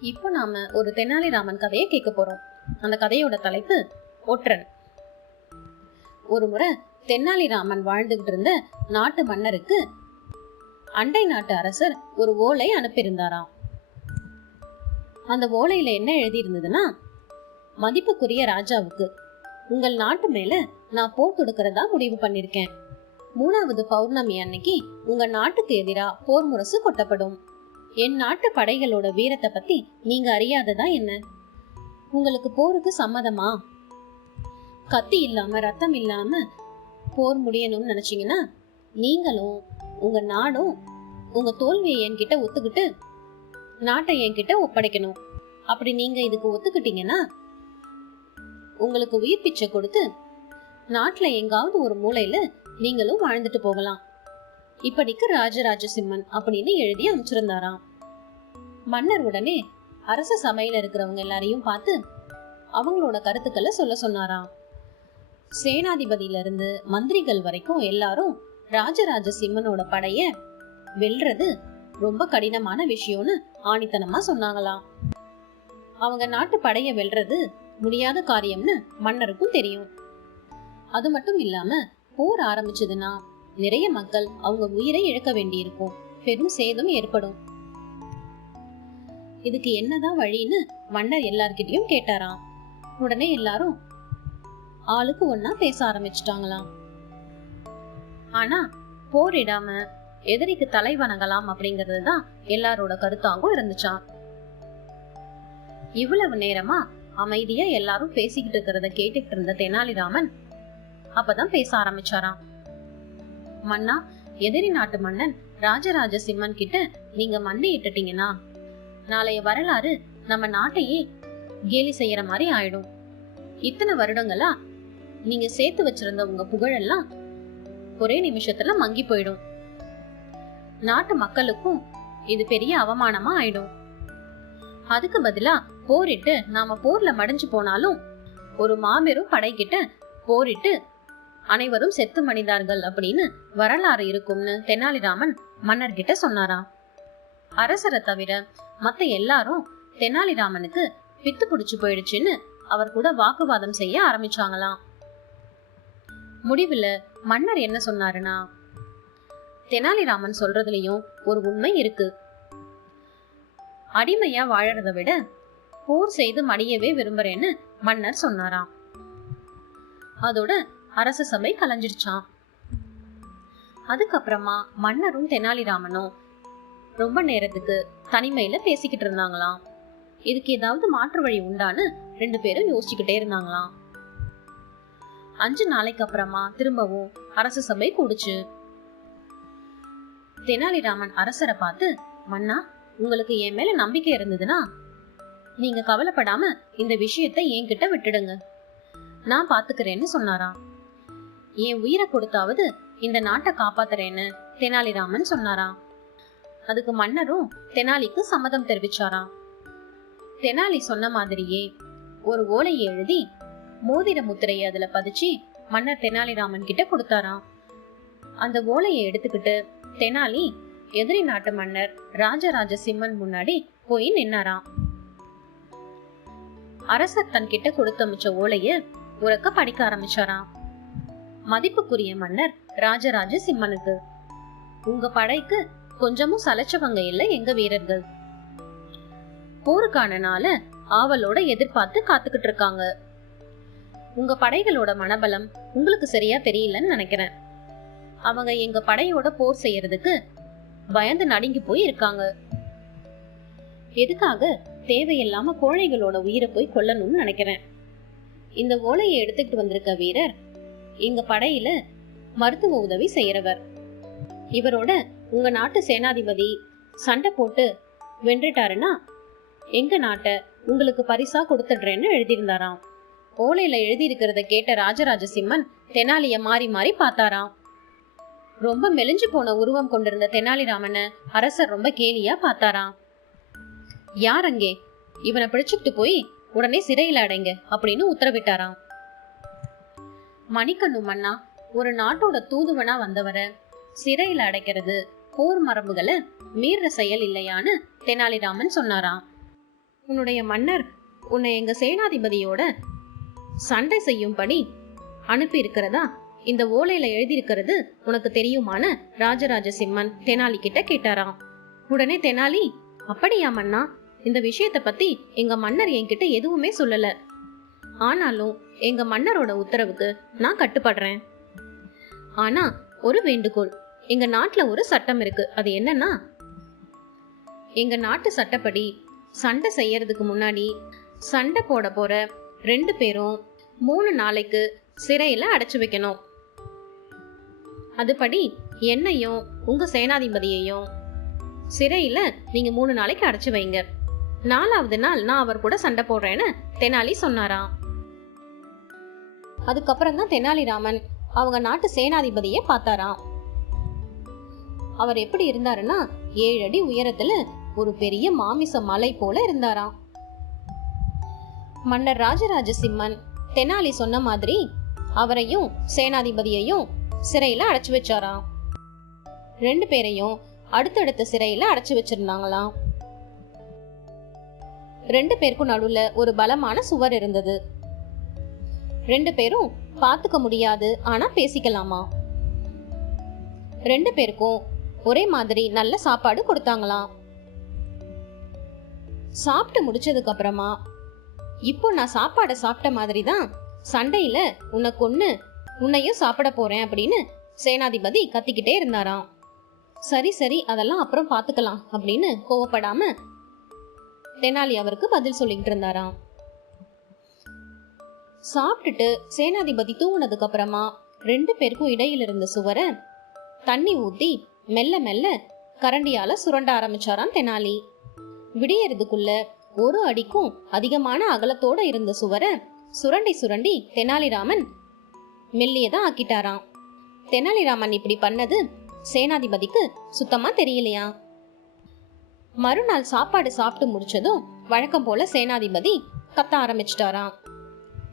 இப்போ நாம ஒரு தெனாலிராமன் கதையை கேட்க போறோம். அந்த கதையோட தலைப்பு ஒற்றன். ஒரு முறை தெனாலிராமன் வாழ்ந்துகிட்டு இருந்த நாட்டு மன்னருக்கு அண்டை நாட்டு அரசர் ஒரு ஓலை அனுப்பியிருந்தாராம். அந்த ஓலையில என்ன எழுதியிருந்ததுன்னா மதிப்புக்குரிய ராஜாவுக்கு உங்கள் நாட்டு மேல நான் போர் தொடுக்கிறதா முடிவு பண்ணிருக்கேன் மூணாவது பௌர்ணமி அன்னைக்கு உங்க நாட்டுக்கு எதிராக போர் முரசு கொட்டப்படும். என் நாட்டு படைகளோட வீரத்தை பத்தி நீங்க அறியாததா என்ன? உங்களுக்கு போருக்கு சம்மதமா? கத்தி இல்லாம ரத்தம் இல்லாம போர் முடியணும்னு நினைச்சீங்கன்னா நீங்களும் உங்க நாடும் உங்க தோல்வியை என்கிட்ட ஒத்துக்கிட்டு நாட்டை என்கிட்ட ஒப்படைக்கணும். அப்படி நீங்க இதுக்கு ஒத்துக்கிட்டீங்கன்னா உங்களுக்கு உயிர் பிச்சை கொடுத்து நாட்டுல எங்காவது ஒரு மூலையில நீங்களும் வாழ்ந்துட்டு போகலாம். இப்படிக்கு ராஜராஜ சிம்மன் அப்படின்னு எழுதி அனுப்பிச்சிருந்தாராம். மன்னர் உடனே அரச சபையில இருக்கிறவங்க எல்லாரையும் பார்த்து அவங்களோட கருத்துக்களை சொல்ல சொன்னாராம். சேனாதிபதியில இருந்து மந்திரிகள் வரைக்கும் எல்லாரும் ராஜராஜ சிம்மனோட படைய வெல்றது ரொம்ப கடினமான விஷயம்னு ஆணித்தனமா சொன்னாங்களாம். அவங்க நாட்டு படைய வெல்றது முடியாத காரியம்னு மன்னருக்கும் தெரியும். அது மட்டும் இல்லாம போர் ஆரம்பிச்சதுன்னா நிறைய மக்கள் அவங்க உயிரை இழக்க வேண்டியிருக்கும். பெரும் சேதம் ஏற்படும். இதுக்கு என்னதான் வழின்னு மன்னர் எல்லார்கிட்டயும் கேட்டாராம். உடனே எல்லாரும் ஆளுக்கு ஒன்னா பேச ஆரம்பிச்சிட்டாங்களாம். ஆனா போரிடாம எதிரிக்கு தலை வணங்கலாம் அப்படிங்கிறது தான் எல்லாரோட கருத்தாகவும் இருந்துச்சான் இவ்வளவு நேரமா அமைதியா எல்லாரும் பேசிக்கிட்டு இருக்கிறத கேட்டுக்கிட்டு இருந்த தெனாலிராமன் அப்பதான் பேச ஆரம்பிச்சாராம். மன்னா எதிரி நாட்டு மன்னன் ராஜராஜ சிம்மன் கிட்ட நீங்க மண்ணை இட்டுட்டீங்கன்னா நாளைய வரலாறு நம்ம நாட்டையே கேலி செய்யற மாதிரி ஆயிடும். இத்தனை வருடங்களா நீங்க சேர்த்து வச்சிருந்த உங்க புகழெல்லாம் ஒரே நிமிஷத்துல மங்கி போயிடும். நாட்டு மக்களுக்கும் இது பெரிய அவமானமா ஆயிடும். அதுக்கு பதிலா போரிட்டு நாம போர்ல மடிஞ்சு போனாலும் ஒரு மாபெரும் படைக்கிட்ட போரிட்டு அனைவரும் செத்து மனிதார்கள் அப்படின்னு வரலாறு இருக்கும்னு தெனாலிராமன் மன்னர்கிட்ட சொன்னாராம். அரசரை தவிர மத்த எல்லாரும் தெனாலிராமனுக்கு பித்து பிடிச்சு போயிடுச்சுன்னு அவர் கூட வாக்குவாதம் செய்ய ஆரம்பிச்சாங்களாம். முடிவுல மன்னர் என்ன சொன்னாருன்னா தெனாலிராமன் சொல்றதுலயும் ஒரு உண்மை இருக்கு. அடிமையா வாழறத விட போர் செய்து மடியவே விரும்புறேன்னு மன்னர் சொன்னாராம். அதோட அரச சபை கலைஞ்சிருச்சான் அதுக்கப்புறமா மன்னரும் தெனாலிராமனும் ரொம்ப நேரத்துக்கு தனிமையில பேசிக்கிட்டு இருந்தாங்களாம். இதுக்கு ஏதாவது மாற்று வழி உண்டான்னு ரெண்டு பேரும் யோசிச்சுக்கிட்டே இருந்தாங்களாம். அஞ்சு நாளைக்கு அப்புறமா திரும்பவும் அரச சபை கூடுச்சு. தெனாலிராமன் அரசரை பார்த்து மன்னா உங்களுக்கு என் மேல நம்பிக்கை இருந்ததுன்னா நீங்க கவலைப்படாம இந்த விஷயத்தை என்கிட்ட விட்டுடுங்க. நான் பாத்துக்கிறேன்னு சொன்னாராம். என் உயிரை கொடுத்தாவது இந்த நாட்டை காப்பாத்துறேன்னு தெனாலிராமன் சொன்னாராம். அதுக்கு மன்னரும் தெனாலிக்கு சம்மதம் தெரிவிச்சாராம். தெனாலி சொன்ன மாதிரியே ஒரு ஓலையை எழுதி மோதிர முத்திரையை அதுல பதிச்சு மன்னர் தெனாலிராமன் கிட்ட கொடுத்தாராம். அந்த ஓலையை எடுத்துக்கிட்டு தெனாலி எதிரி நாட்டு மன்னர் ராஜராஜ சிம்மன் முன்னாடி போய் நின்னாராம். அரசர் தன்கிட்ட கொடுத்து அமைச்ச ஓலைய உறக்க படிக்க ஆரம்பிச்சாராம். மதிப்புக்குரிய மன்னர் ராஜராஜ சிம்மனுக்கு. உங்க படைக்கு கொஞ்சமும் சலைச்சவங்க இல்ல எங்க வீரர்கள்? போருக்கான நாள ஆவலோட எதிர்பார்த்து காத்துக்கிட்டு இருக்காங்க. உங்க படைகளோட மனபலம் உங்களுக்கு சரியா தெரியலன்னு நினைக்கிறேன். அவங்க எங்க படையோட போர் செய்யறதுக்கு பயந்து நடுங்கி போய் இருக்காங்க. எதுக்காக தேவையில்லாம கோழைகளோட உயிரை போய் கொல்லணும்னு நினைக்கிறேன். இந்த ஓலையை எடுத்துக்கிட்டு வந்திருக்க வீரர் எங்க படையில மருத்துவ உதவி செய்யறவர். இவரோட உங்க நாட்டு சேனாதிபதி சண்டை போட்டு வென்றுட்டாருன்னா எங்க நாட்டை உங்களுக்கு பரிசா கொடுத்துடுறேன்னு எழுதியிருந்தாராம். ஓலையில எழுதி இருக்கிறத கேட்ட ராஜராஜ சிம்மன் தெனாலிய மாறி மாறி பார்த்தாராம். ரொம்ப மெலிஞ்சு போன உருவம் கொண்டிருந்த தெனாலிராமனை அரசர் ரொம்ப கேலியா பார்த்தாராம். யார் அங்கே? இவனை பிடிச்சுக்கிட்டு போய் உடனே சிறையில் அடைங்க அப்படின்னு உத்தரவிட்டாராம். மணிக்கண்ணு மன்னா ஒரு நாட்டோட தூதுவனா வந்தவரை. சிறையில் அடைக்கிறது போர் மரபுகளை மீற செயல் இல்லையான்னு தெனாலிராமன் சொன்னாராம். உன்னுடைய மன்னர் உன்னை எங்க சேனாதிபதியோட சண்டை செய்யும்படி அனுப்பி இருக்கிறதா இந்த ஓலையில எழுதியிருக்கிறது உனக்கு தெரியுமான ராஜராஜ சிம்மன் தெனாலி கிட்ட கேட்டாராம். உடனே தெனாலி அப்படியா மன்னா இந்த விஷயத்தை பத்தி எங்க மன்னர் என்கிட்ட எதுவுமே சொல்லல. ஆனாலும் எங்க மன்னரோட உத்தரவுக்கு நான் கட்டுப்படுறேன். ஆனா ஒரு வேண்டுகோள். எங்க நாட்டுல ஒரு சட்டம் இருக்கு. அது என்னன்னா எங்க நாட்டு சட்டப்படி சண்டை செய்யறதுக்கு முன்னாடி சண்டை போட போற ரெண்டு பேரும் மூணு நாளைக்கு சிறையில அடைச்சு வைக்கணும். அதுபடி என்னையும் உங்க சேனாதிபதியையும் சிறையில நீங்க மூணு நாளைக்கு அடைச்சு வைங்க. நாலாவது நாள் நான் அவர் கூட சண்டை போடுறேன்னு தெனாலி சொன்னாராம். அதுக்கப்புறம் தான் தெனாலிராமன் அவங்க நாட்டு சேனாதிபதியை பார்த்தாராம். அவர் எப்படி இருந்தாருன்னா ஏழு அடி உயரத்துல ஒரு பெரிய மாமிச மலை போல இருந்தாராம். மன்னர் ராஜராஜ சிம்மன் தெனாலி சொன்ன மாதிரி அவரையும் சேனாதிபதியையும் சிறையில அடைச்சு வச்சாராம். ரெண்டு பேரையும் அடுத்தடுத்த சிறையில அடைச்சு வச்சிருந்தாங்களாம். ரெண்டு பேருக்கும் நடுவுல ஒரு பலமான சுவர் இருந்தது. ரெண்டு பேரும் பார்த்துக்க முடியாது ஆனா பேசிக்கலாமா? ரெண்டு பேருக்கும் ஒரே மாதிரி நல்ல சாப்பாடு கொடுத்தாங்களாம். சாப்பிட்டு முடிச்சதுக்கு அப்புறமா இப்போ நான் சாப்பாடை சாப்பிட்ட மாதிரி தான் சண்டையில உன்னை கொன்னு உன்னையும் சாப்பிட போறேன் அப்படின்னு சேனாதிபதி கத்திக்கிட்டே இருந்தாராம். சரி சரி அதெல்லாம் அப்புறம் பார்த்துக்கலாம் அப்படின்னு கோவப்படாம தெனாலி அவருக்கு பதில் சொல்லிக்கிட்டு இருந்தாராம். சாப்பிட்டுட்டு சேனாதிபதி தூங்கினதுக்கு அப்புறமா ரெண்டு பேருக்கும் இடையில இருந்த சுவரை தண்ணி ஊத்தி மெல்ல மெல்ல கரண்டியால சுரண்ட ஆரம்பிச்சாராம் தெனாலி. விடியறதுக்குள்ள ஒரு அடிக்கும் அதிகமான அகலத்தோட இருந்த சுவரை சுரண்டி சுரண்டி தெனாலிராமன் மெல்லியதான் ஆக்கிட்டாராம். தெனாலிராமன் இப்படி பண்ணது சேனாதிபதிக்கு சுத்தமா தெரியலையா? மறுநாள் சாப்பாடு சாப்பிட்டு முடிச்சதும் வழக்கம் போல சேனாதிபதி கத்த ஆரம்பிச்சிட்டாராம்.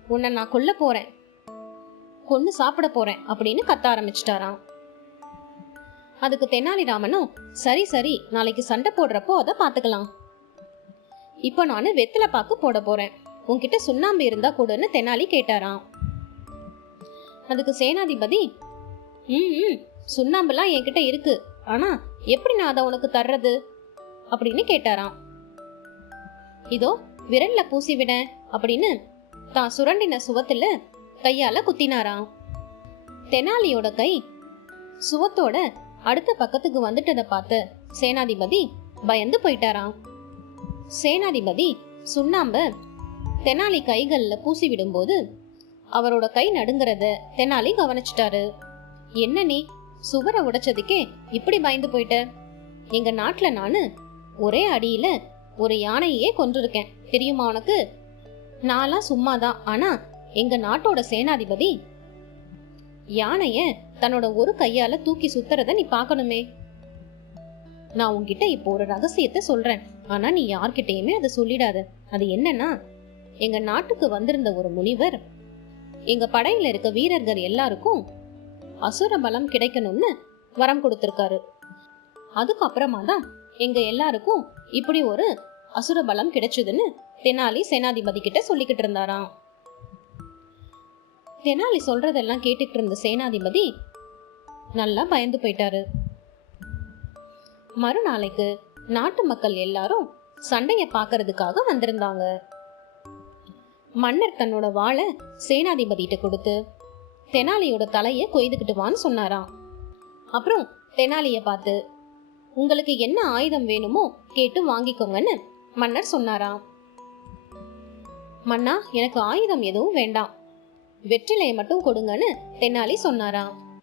உன்னை நான் கொல்ல போறேன். கொன்று சாப்பிட போறேன் அப்படின்னு கத்த ஆரம்பிச்சிட்டாராம். அதுக்கு தெனாலிராமனும் சரி சரி நாளைக்கு சண்டை போடுறப்போ அதை பார்த்துக்கலாம். இப்போ நான் வெத்தலை பாக்கு போட போறேன். உன்கிட்ட சுண்ணாம்பு இருந்தா கூடன்னு தெனாலி கேட்டாராம். அதுக்கு சேனாதிபதி ம் ம் சுண்ணாம்புலாம் என்கிட்ட இருக்கு. ஆனா எப்படி நான் அதை உனக்கு தர்றது? அப்படின்னு கேட்டாராம். இதோ விரல்ல பூசி விட அப்படின்னு தான் சுரண்டின சுவத்துல கையால குத்தினாராம். தெனாலியோட கை சுவத்தோட அடுத்த பக்கத்துக்கு வந்துட்டதை பார்த்த சேனாதிபதி பயந்து போயிட்டாராம். சேனாதிபதி சுண்ணாம்ப தெனாலி கைகள்ல பூசி விடும்போது அவரோட கை நடுங்கறத தெனாலி கவனிச்சிட்டாரு. என்ன நீ? சுவரை உடைச்சதுக்கே இப்படி பயந்து போயிட்ட? எங்க நாட்டுல நானு ஒரே அடியில ஒரு யானையே கொன்றிருக்கேன். தெரியுமா உனக்கு? நான்லாம் சும்மாதான். ஆனா எங்க நாட்டோட சேனாதிபதி யானைய தன்னோட ஒரு கையால தூக்கி சுத்துறத நீ பார்க்கணுமே. நான் உன்கிட்ட இப்போ ஒரு ரகசியத்தை சொல்றேன். ஆனா நீ யார்கிட்டயுமே அதை சொல்லிடாத. அது என்னன்னா எங்க நாட்டுக்கு வந்திருந்த ஒரு முனிவர் எங்க படையில இருக்க வீரர்கள் எல்லாருக்கும் அசுர பலம் கிடைக்கணும்னு வரம் கொடுத்திருக்காரு. அதுக்கப்புறமா தான் எங்க எல்லாருக்கும் இப்படி ஒரு அசுர பலம் கிடைச்சதுன்னு தெனாலி சேனாதிபதி கிட்ட சொல்லிக்கிட்டு இருந்தாராம். தெனாலி சொல்றதெல்லாம் கேட்டுக்கிட்டு இருந்த சேனாதிபதி நல்லா பயந்து போயிட்டாரு. மறுநாளைக்கு நாட்டு மக்கள் எல்லாரும் சண்டையை பார்க்கறதுக்காக வந்திருந்தாங்க. மன்னர் தன்னோட வாழை சேனாதிபதிகிட்ட கொடுத்து தெனாலியோட தலையை கொய்துக்கிட்டு வான்னு சொன்னாராம். அப்புறம் தெனாலியை பார்த்து உங்களுக்கு என்ன ஆயுதம் வேணுமோ கேட்டு வாங்கிக்கோங்கன்னு மன்னர் சொன்னாராம். மன்னா எனக்கு ஆயுதம் எதுவும் வேண்டாம். வெற்றிலையை மட்டும் கொடுங்கன்னு தெனாலி சொன்னாராம்.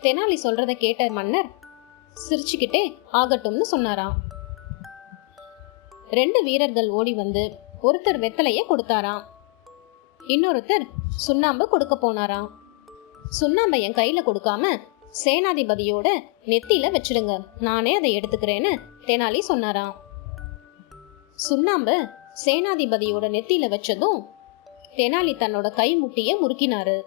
தெனாலி சொல்றத கேட்ட மன்னர் சிரிச்சுக்கிட்டே ஆகட்டும்னு சொன்னாராம். ரெண்டு வீரர்கள் ஓடி வந்து ஒருத்தர் வெத்தலைய கொடுத்தாராம். இன்னொருத்தர் சுண்ணாம்பு கொடுக்க போனாராம். சுண்ணாம்பை என் கையில கொடுக்காம சேனாதிபதியோட நெத்தியில வச்சிடுங்க. நானே அதை எடுத்துக்கிறேன்னு தெனாலி சொன்னாராம். சுண்ணாம்ப சேனாதிபதியோட நெத்தியில வச்சதும் தெனாலி தன்னோட கை முட்டிய முறுக்கினாரு.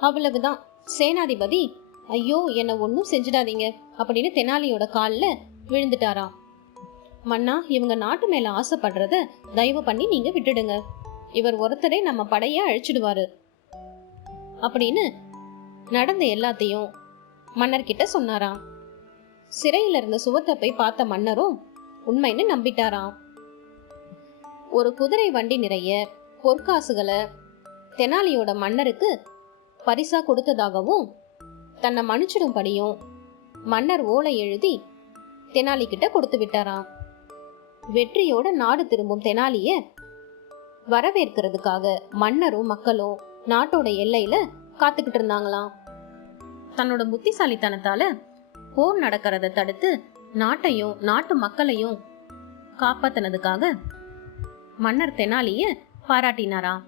அவ்வளவுதான். சேனாதிபதி ஐயோ என்ன ஒன்னும் செஞ்சிடாதீங்க அப்படின்னு தெனாலியோட காலில் விழுந்துட்டாராம் மன்னா இவங்க நாட்டு மேல ஆசைப்படுறத தயவு பண்ணி நீங்க விட்டுடுங்க. இவர் ஒருத்தரே நம்ம படைய அழிச்சிடுவாரு அப்படின்னு நடந்த எல்லாத்தையும் மன்னர்கிட்ட சொன்னாராம். சிறையில இருந்த சுவத்தை போய் பார்த்த மன்னரும் உண்மைன்னு நம்பிட்டாராம். ஒரு குதிரை வண்டி நிறைய பொற்காசுகளை தெனாலியோட மன்னருக்கு பரிசா கொடுத்ததாகவும் தன்னை மன்னிச்சிடும்படியும் மன்னர் ஓலை எழுதி தெனாலி கிட்ட கொடுத்து விட்டாராம். வெற்றியோட நாடு திரும்பும் தெனாலிய வரவேற்கிறதுக்காக மன்னரும் மக்களும் நாட்டோட எல்லையில காத்துக்கிட்டு இருந்தாங்களாம். தன்னோட புத்திசாலித்தனத்தால போர் நடக்கிறத தடுத்து நாட்டையும் நாட்டு மக்களையும் காப்பாத்தினதுக்காக மன்னர் தெனாலிய பாராட்டினாராம்.